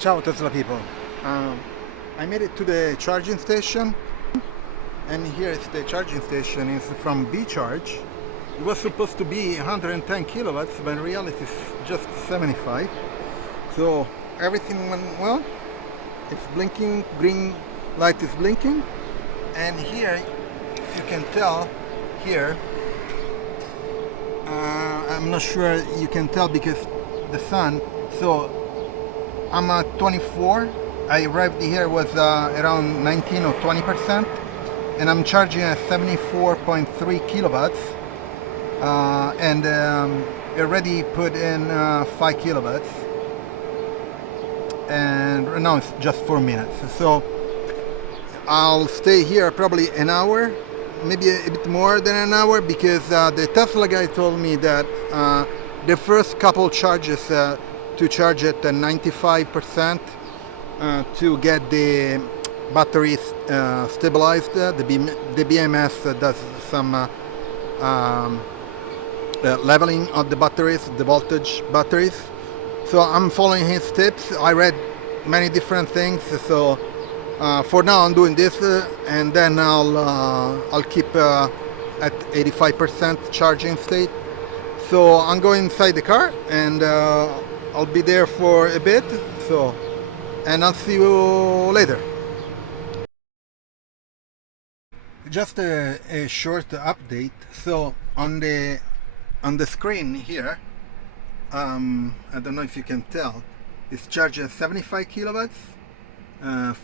Ciao Tesla people. I made it to the charging station, and here is the charging station. It's from BeCharge. It was supposed to be 110 kilowatts, but in reality it's just 75. So everything went well. It's blinking, green light is blinking, and here, if you can tell, here, I'm not sure you can tell because the sun. So I'm at 24. I arrived here was around 19 or 20%, and I'm charging at 74.3 kilowatts, and already put in 5 kilowatts, and right now it's just 4 minutes. So I'll stay here probably an hour, maybe a bit more than an hour, because the Tesla guy told me that the first couple charges to charge at 95% to get the batteries stabilized. The BMS does some leveling of the batteries, the voltage batteries. So I'm following his tips. I read many different things. So for now I'm doing this, and then I'll keep at 85% charging state. So I'm going inside the car, and I'll be there for a bit. So, and I'll see you later. Just a short update. So on the screen here, I don't know if you can tell, it's charging 75 kilowatts,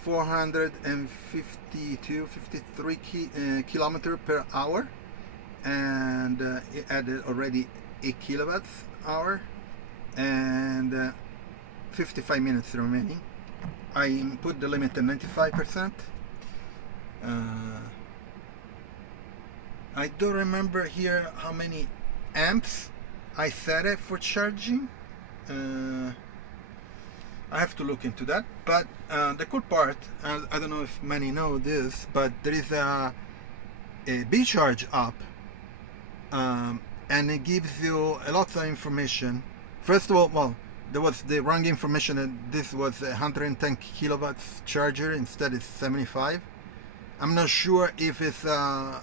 453 kilometers per hour, and it added already 8 kilowatts hour, and 55 minutes remaining. I put the limit at 95%. I don't remember here how many amps I set it for charging. I have to look into that. But the cool part, I don't know if many know this, but there is a BeCharge app, and it gives you a lot of information. First of all, well, there was the wrong information that this was a 110 kilowatts charger, instead it's 75. I'm not sure if it's the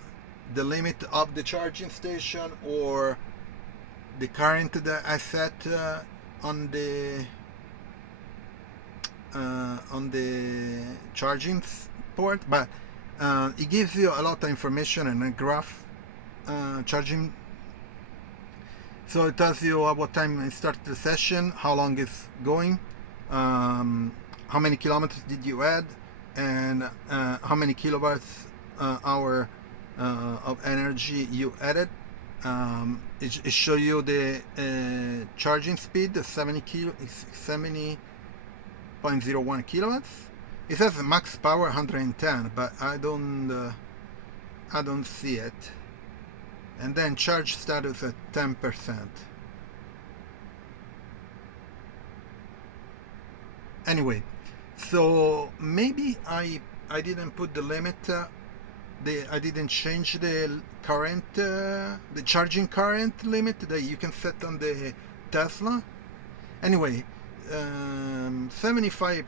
limit of the charging station or the current that I set on the charging port, but it gives you a lot of information and a graph charging. So it tells you at what time it started the session, how long it's going, how many kilometers did you add, and how many kilowatts hour of energy you added. It shows you the charging speed, the 70.01 kilowatts. It says max power 110, but I don't see it. And then charge status at 10%. Anyway, so maybe I didn't put the limit. I didn't change the current, the charging current limit that you can set on the Tesla. Anyway, 75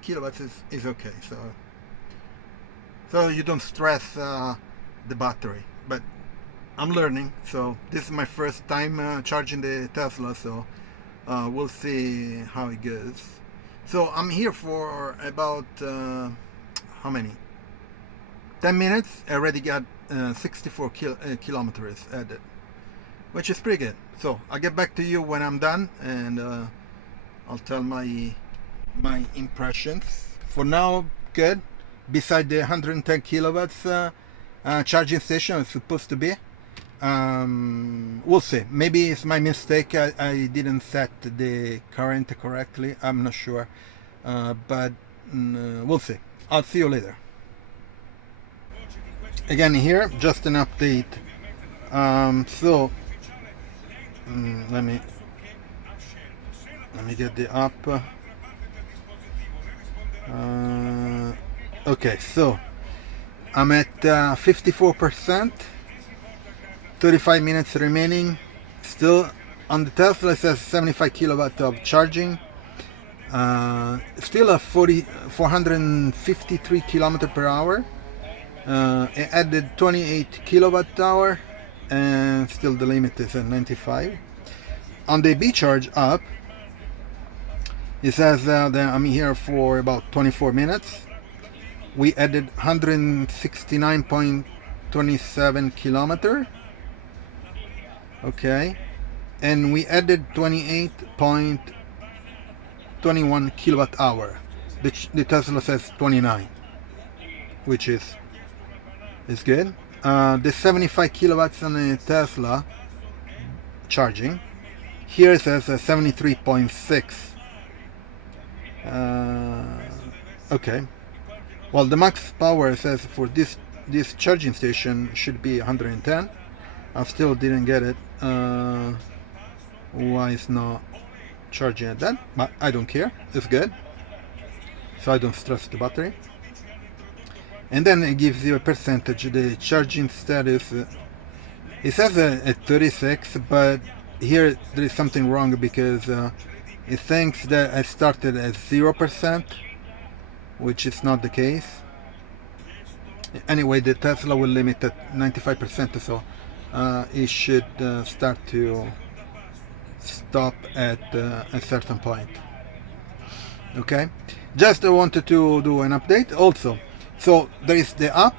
kilowatts is okay. So you don't stress the battery. But I'm learning, so this is my first time charging the Tesla, so we'll see how it goes. So I'm here for about how many? 10 minutes. I already got 64 kilometers added, which is pretty good. So I'll get back to you when I'm done, and I'll tell my impressions. For now, good. Beside the 110 kilowatts charging station it's supposed to be. We'll see. Maybe it's my mistake. I didn't set the current correctly. I'm not sure, but we'll see. I'll see you later. Again, here just an update. So let me get the app. Okay, so I'm at 54%. 35 minutes remaining. Still on the Tesla it says 75 kilowatt of charging, Still a 453 kilometer per hour. It added 28 kilowatt hour, and still the limit is at 95. On the BeCharge app, it says that I'm here for about 24 minutes. We added 169.27 kilometer. Okay, and we added 28.21 kilowatt hour. The Tesla says 29, which is good. The 75 kilowatts on the Tesla charging, here it says 73.6. Okay, well, the max power says for this charging station should be 110. I still didn't get it. Why it's not charging at that? But I don't care. It's good, so I don't stress the battery. And then it gives you a percentage. The charging status, it says at 36, but here there is something wrong, because it thinks that I started at 0%, which is not the case. Anyway, the Tesla will limit at 95%, so it should start to stop at a certain point. Okay, just I wanted to do an update also. So there is the app,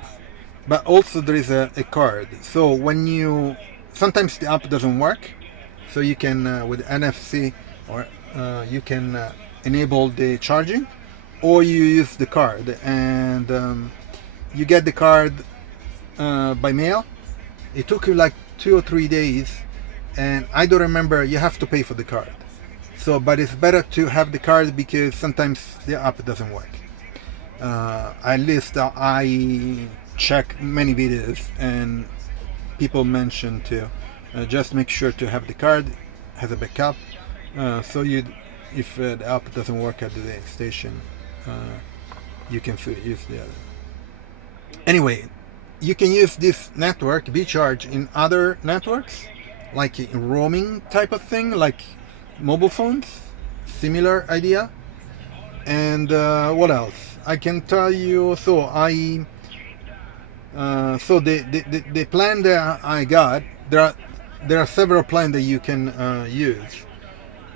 but also there is a card. So when sometimes the app doesn't work, so you can with NFC, or you can enable the charging, or you use the card, and you get the card by mail. It took you like 2 or 3 days, and I don't remember, you have to pay for the card. So, but it's better to have the card, because sometimes the app doesn't work. At least I check many videos, and people mention to just make sure to have the card, has a backup, so if the app doesn't work at the station, you can use the other. Anyway, you can use this network BeCharge in other networks, like in roaming type of thing, like mobile phones, similar idea. And what else I can tell you? So the plan that I got, there are several plans that you can use.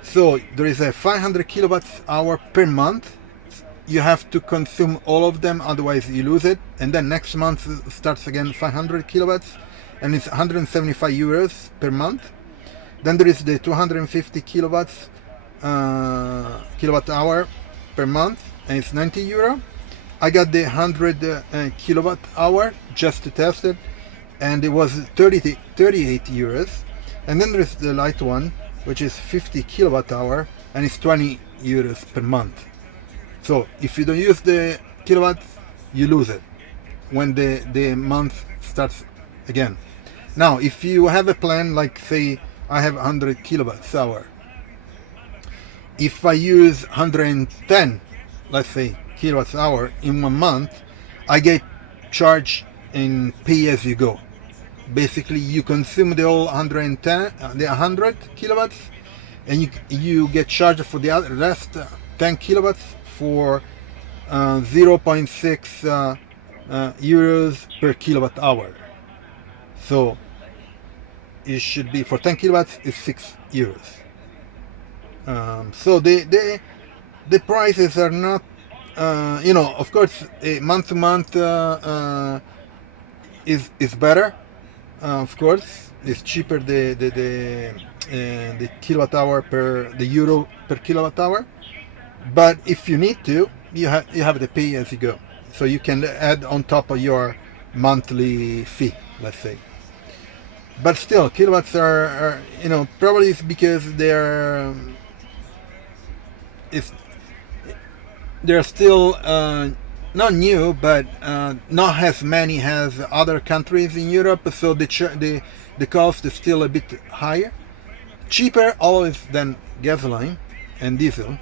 So there is a 500 kilowatts hour per month. You have to consume all of them, otherwise you lose it. And then next month starts again 500 kilowatts, and it's 175 euros per month. Then there is the 250 kilowatt hour per month, and it's 90 euro. I got the 100 kilowatt hour just to test it, and it was 38 euros. And then there's the light one, which is 50 kilowatt hour, and it's 20 euros per month. So if you don't use the kilowatts, you lose it when the month starts again. Now, if you have a plan, like say I have 100 kilowatts hour, if I use 110, let's say, kilowatts hour in 1 month, I get charged in pay as you go. Basically, you consume the whole 100 kilowatts, and you get charged for the rest 10 kilowatts for 0.6 euros per kilowatt hour. So it should be, for 10 kilowatts is 6 euros. So the prices are not, of course, month to month is better. Of course, it's cheaper the kilowatt hour the euro per kilowatt hour. But if you need to, you have the pay as you go. So you can add on top of your monthly fee, let's say. But still, kilowatts are probably it's because they're still not new, but not as many as other countries in Europe. So the cost is still a bit higher, cheaper always than gasoline and diesel.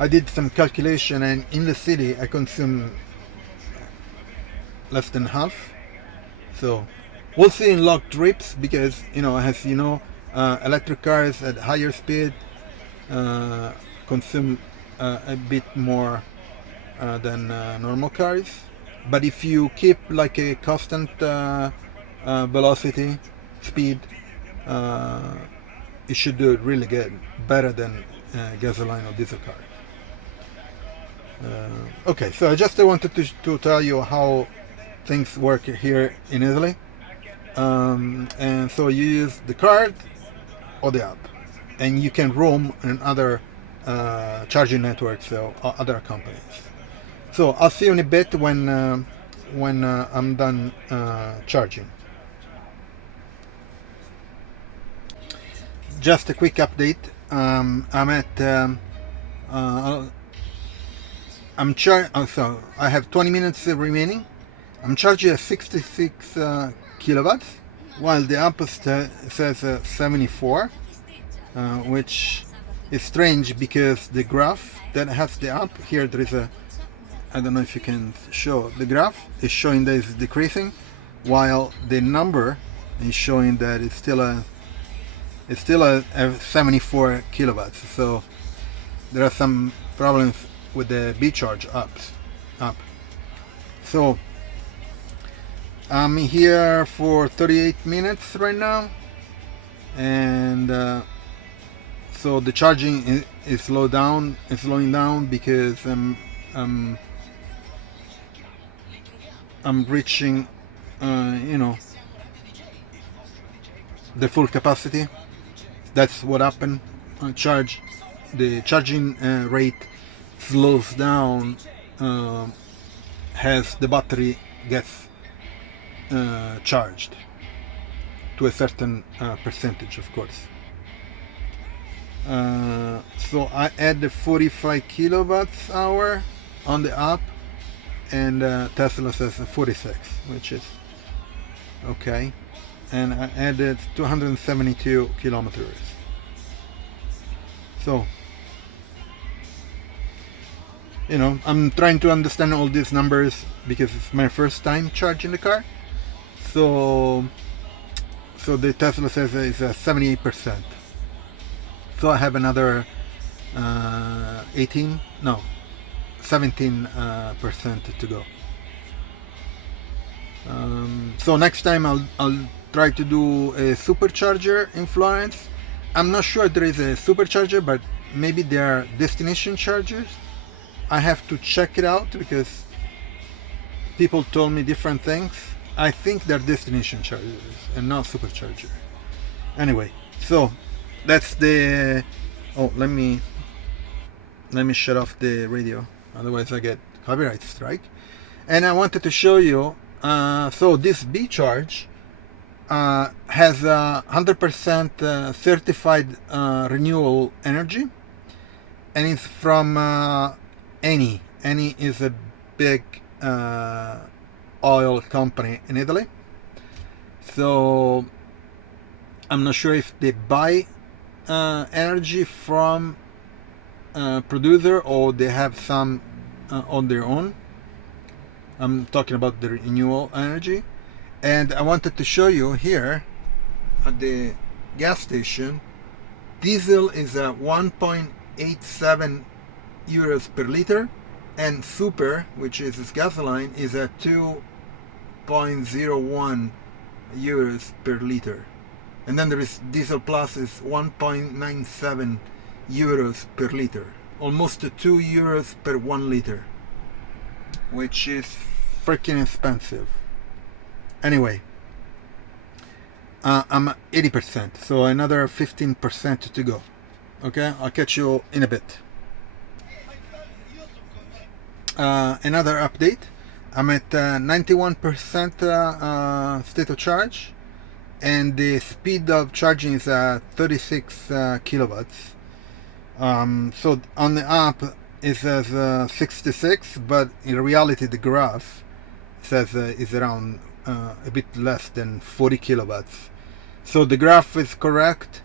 I did some calculation, and in the city I consume less than half. So we'll see in long trips, because as electric cars at higher speed consume a bit more than normal cars. But if you keep like a constant velocity, speed, it should do it really good, better than gasoline or diesel car. Okay, so I just wanted to tell you how things work here in Italy. And so you use the card or the app, and you can roam in other charging networks or other companies. So I'll see you in a bit when I'm done charging. Just a quick update. I'm at so I have 20 minutes remaining. I'm charging at 66 kilowatts, while the app says 74, which is strange because the graph that has the app here, there is a, I don't know if you can show, the graph is showing that it's decreasing, while the number is showing that it's still a 74 kilowatts. So there are some problems with the BeCharge app. So I'm here for 38 minutes right now, and so the charging is slowing down because I'm reaching the full capacity. That's what happened. The charging rate slows down as the battery gets charged to a certain percentage, of course. So I add 45 kilowatts hour on the app, and Tesla says 46, which is okay. And I added 272 kilometers. So, I'm trying to understand all these numbers because it's my first time charging the car. So the Tesla says it's 78%. So I have another 17% to go. So next time I'll try to do a supercharger in Florence. I'm not sure there is a supercharger, but maybe there are destination chargers. I have to check it out because people told me different things. I think they're destination chargers and not supercharger. Anyway, so that's the. Oh, let me shut off the radio, otherwise I get copyright strike. And I wanted to show you. So this BeCharge has 100% certified renewable energy, and it's from Eni. Eni is a big oil company in Italy. So I'm not sure if they buy energy from producer or they have some on their own. I'm talking about the renewable energy. And I wanted to show you here at the gas station, diesel is at 1.87 euros per liter, and super, which is gasoline, is at 2.01 euros per liter. And then there is diesel plus is 1.97 euros per liter, almost 2 euros per 1 liter, which is freaking expensive. Anyway, I'm 80%, so another 15% to go. Okay, I'll catch you in a bit. Another update. I'm at 91% state of charge, and the speed of charging is 36 kilowatts. So on the app it says 66, but in reality the graph says is around a bit less than 40 kilowatts. So the graph is correct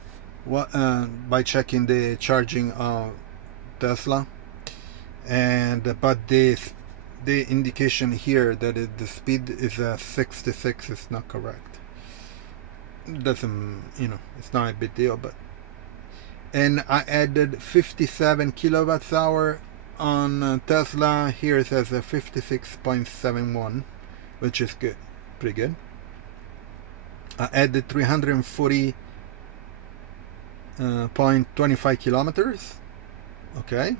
by checking the charging of Tesla, and but the indication here that the speed is 66 is not correct. It doesn't, it's not a big deal, but and I added 57 kilowatts hour on Tesla. Here it says 56.71, which is good, pretty good. I added 340.25 kilometers, okay,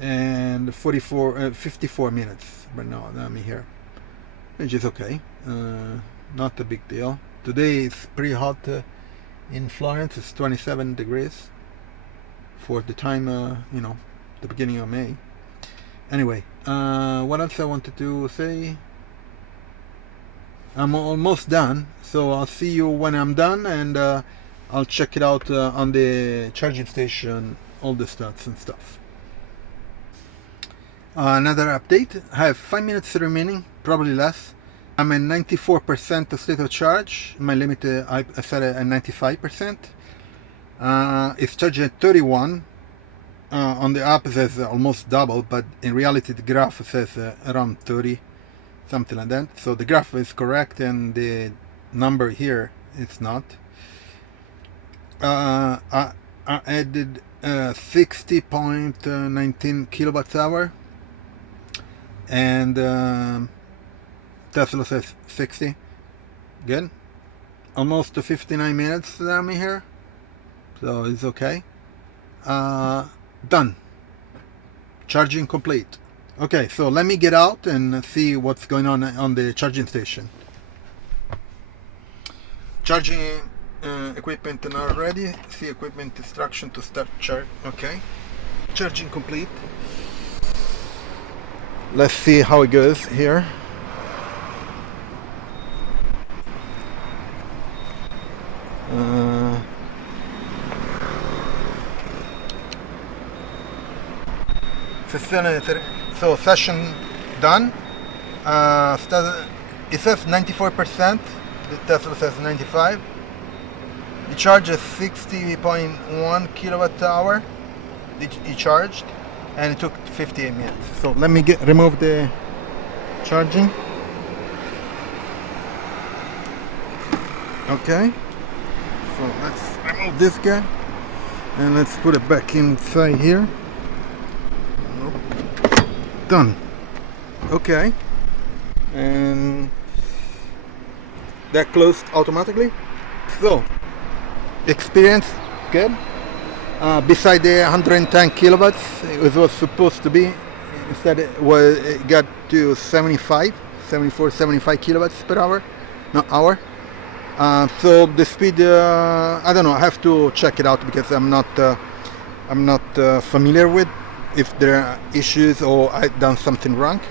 and 54 minutes right now. Let me hear, which is okay, not a big deal. Today it's pretty hot in Florence. It's 27 degrees for the time, the beginning of May. Anyway, what else I wanted to say? I'm almost done, so I'll see you when I'm done, and I'll check it out on the charging station, all the stats and stuff. Another update. I have 5 minutes remaining, probably less. I'm at 94% state of charge. My limit, I set it at 95%. It's charging at 31. On the app it says almost double, but in reality the graph says around 30, something like that. So the graph is correct and the number here is not. I added 60.19 kilowatts hour, and Tesla says 60. Good. Almost to 59 minutes that I'm here, so it's okay. Done. Charging complete. Okay, so let me get out and see what's going on the charging station. Charging equipment not ready. See equipment instruction to start charge. Okay. Charging complete. Let's see how it goes here. So session done. It says 94%. The Tesla says 95. It charges 60.1 kilowatt hour. It charged, and it took 58 minutes. So let me remove the charging. Okay. So let's remove this guy, and let's put it back inside here. Done. Okay, and that closed automatically. So experience good. Beside the 110 kilowatts it was supposed to be, instead it got to 74, 75 kilowatts per hour, not hour. So the speed, I don't know. I have to check it out because I'm not familiar with if there are issues or I've done something wrong.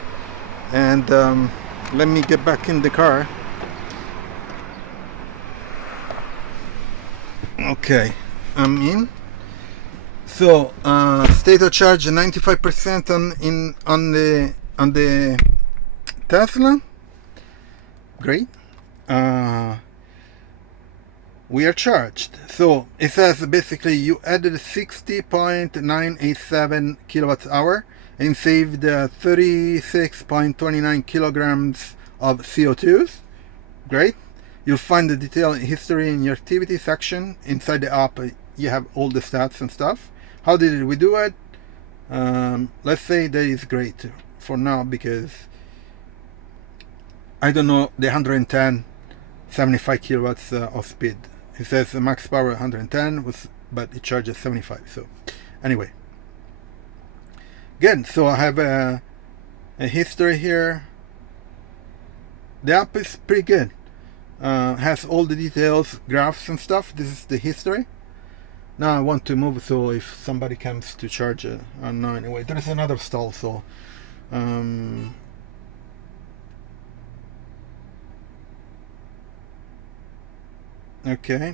And let me get back in the car. Okay, I'm in. So state of charge 95% on the Tesla. Great. We are charged. So it says basically you added 60.987 kilowatts hour and saved 36.29 kilograms of CO2. Great. You'll find the detailed history in your activity section. Inside the app you have all the stats and stuff. How did we do it? Let's say that is great for now because I don't know the 110 75 kilowatts of speed. It says the max power 110 but it charges 75. So anyway, good. So I have a history here. The app is pretty good. Has all the details, graphs and stuff. This is the history. Now I want to move, so if somebody comes to charge it, no, anyway, there is another stall, so okay.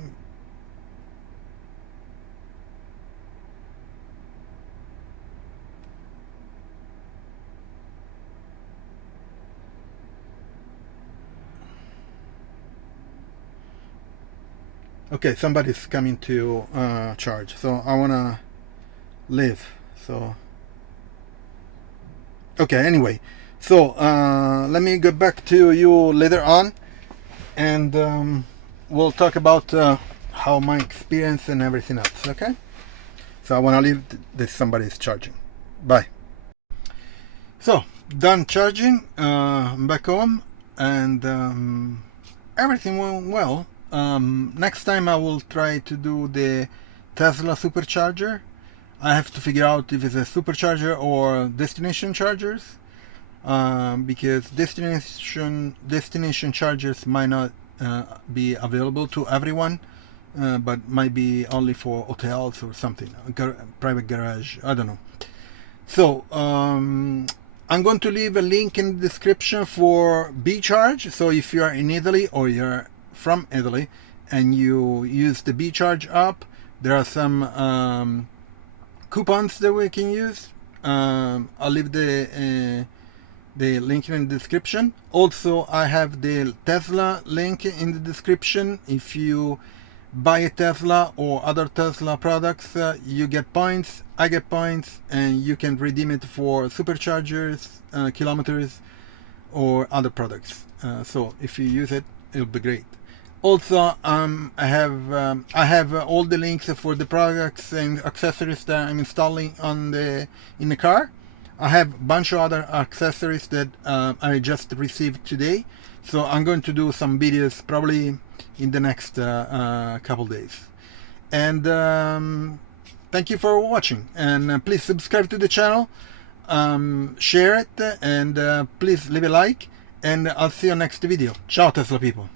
Okay, somebody's coming to charge, so I wanna leave. So okay, anyway, so let me get back to you later on, and we'll talk about how my experience and everything else. Okay, So I want to leave that somebody is charging. Bye. So done charging. I'm back home, and everything went well. Next time I will try to do the Tesla Supercharger. I have to figure out if it's a supercharger or destination chargers, because destination chargers might not be available to everyone, but might be only for hotels or something, private garage, I don't know. So I'm going to leave a link in the description for BeCharge. So if you are in Italy or you're from Italy and you use the BeCharge app, there are some coupons that we can use. I'll leave the link in the description. Also, I have the Tesla link in the description. If you buy a Tesla or other Tesla products, you get points, I get points, and you can redeem it for superchargers, kilometers, or other products. So if you use it, it'll be great. Also, I have all the links for the products and accessories that I'm installing in the car. I have a bunch of other accessories that I just received today. So I'm going to do some videos probably in the next couple days. And thank you for watching. And please subscribe to the channel, share it, and please leave a like. And I'll see you next video. Ciao Tesla people.